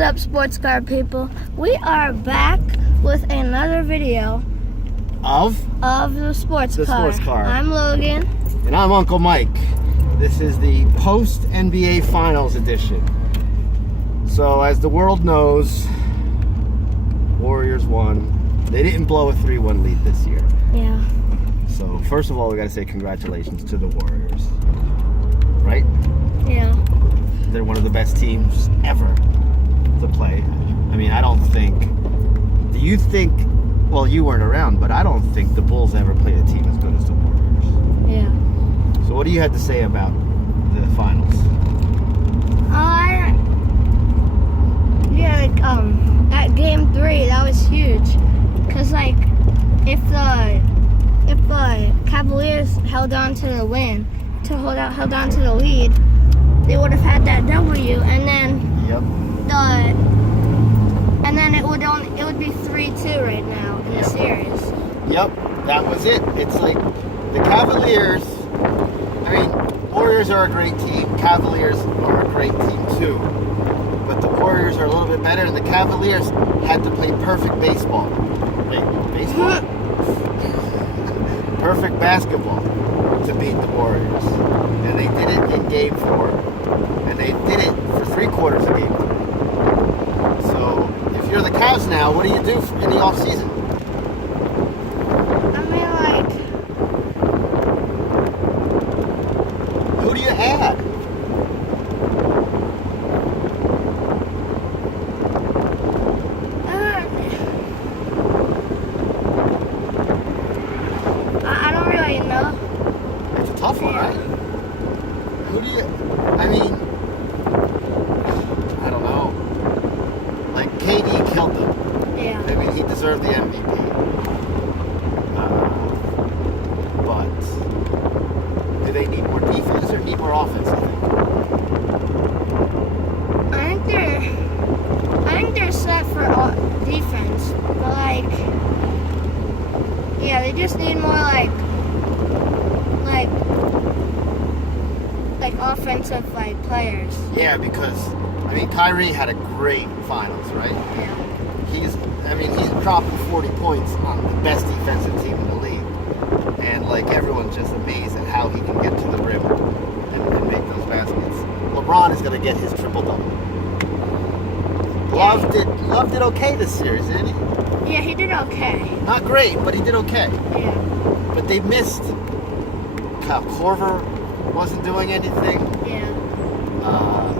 up, sports car people? We are back with another video of the sports car. I'm Logan. And I'm Uncle Mike. This is the post-NBA Finals edition. So, as the world knows, Warriors won. They didn't blow a 3-1 lead this year. Yeah. So, first of all, we got to say congratulations to the Warriors. Right? Yeah. They're one of the best teams ever to play. I mean, I don't think... Do you think... Well, you weren't around, but I don't think the Bulls ever played a team as good as the Warriors. Yeah. So what do you have to say about the finals? At game 3, that was huge. Cause if the Cavaliers held on to the win, held on to the lead, they would have had that W, and then it would be 3-2 right now in the series. Yep, that was it. It's like the Cavaliers. I mean, Warriors are a great team. Cavaliers are a great team too. But the Warriors are a little bit better, and the Cavaliers had to play perfect baseball. Wait, baseball? Perfect basketball to beat the Warriors. And they did it in game 4. And they did it for 3 quarters of game 3. So, if you're the Cavs now, what do you do in the offseason? Who do you add? I don't really know. It's a tough one, right? Who do you... I mean... I don't know. Like, KD killed them. Yeah. I mean, he deserved the MVP. But... Do they need more defense or need more offense, I think they're set for defense, but they just need more offensive players. Yeah, because I mean Kyrie had a great finals, right? Yeah. He's dropping 40 points on the best defensive team in the league, and everyone's just amazed at how he can get to the rim and make those baskets. LeBron is going to get his triple-double. Love did okay this series, didn't he? Yeah, he did okay. Not great, but he did okay. Yeah. But they missed. Kyle Korver wasn't doing anything. Yeah.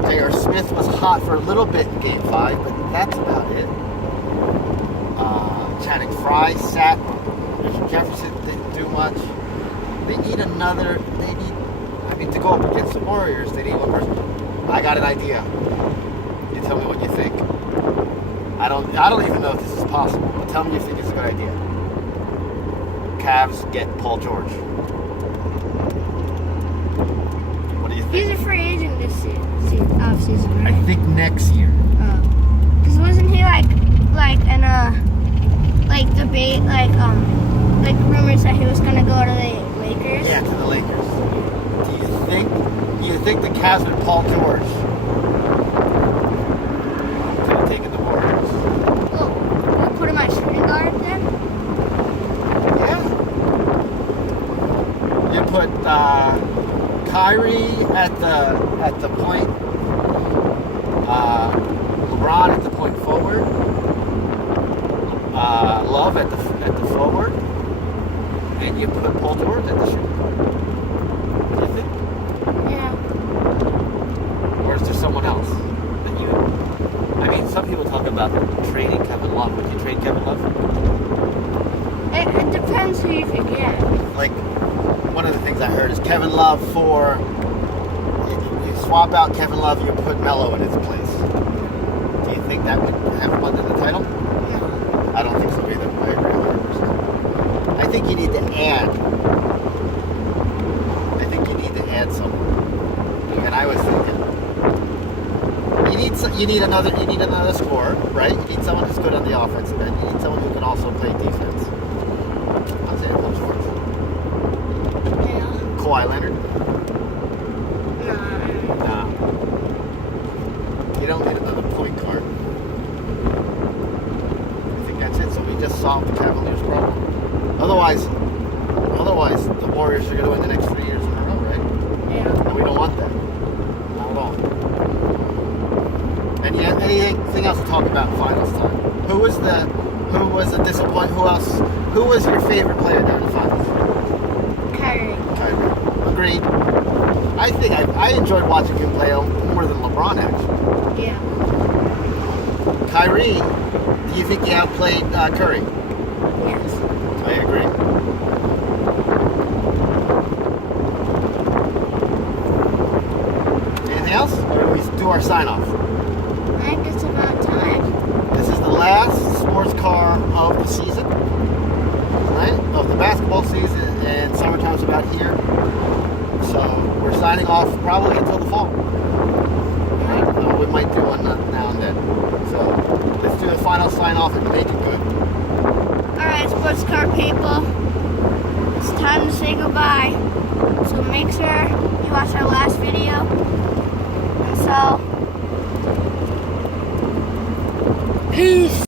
J.R. Smith was hot for a little bit in Game 5, but that's about it. Channing Frye sat. Richard Jefferson didn't do much. They need to go up against the Warriors, they need one person. I got an idea. You tell me what you think. I don't even know if this is possible, but tell me if you think it's a good idea. Cavs get Paul George. What do you think? He's a free agent this offseason, right? I think next year. Oh. Because wasn't he debate, rumors that he was going to go to the Lakers? Yeah, to the Lakers. Do you think the Cavs and Paul George could have taken the Warriors? Oh, we'll put him at shooting guard then? Yeah. You put Kyrie at the point, LeBron at the point forward, Love at the forward, and you put Paul George at the shooting guard. Do you think? Yeah. Or is there someone else that you... I mean, some people talk about trading Kevin Love. Would you trade Kevin Love? It depends who you could get. One of the things I heard is Kevin Love for... You swap out Kevin Love, you put Melo in his place. Do you think that would have him under the title? No. I don't think so either. I agree 100%. I think you need to add someone. And I was thinking, you need another scorer, right? You need someone who's good on the offensive end. You need someone who can also play defense. I'll say Paul George. Yeah. Kawhi Leonard. No. You don't need another point guard. solve the Cavaliers' problem. Otherwise, the Warriors are going to win the next 3 years in a row, right? Yeah. And we don't want that. Not at all. And yet, anything else to talk about in finals time? Who was a disappointment? Who was your favorite player during the finals? Kyrie. Kyrie. Agreed. I think I enjoyed watching him play more than LeBron, actually. Yeah. Kyrie, do you think he outplayed Curry? Yes. I agree. Anything else? Or do we do our sign-off? I think it's about time. This is the last sports car of the season, right? Of the basketball season, and summertime's about here. So we're signing off probably until the fall. Right? We might do one now and then. So let's do a final sign-off and make it good. Alright, sports car people. It's time to say goodbye. So make sure you watch our last video. And so, peace.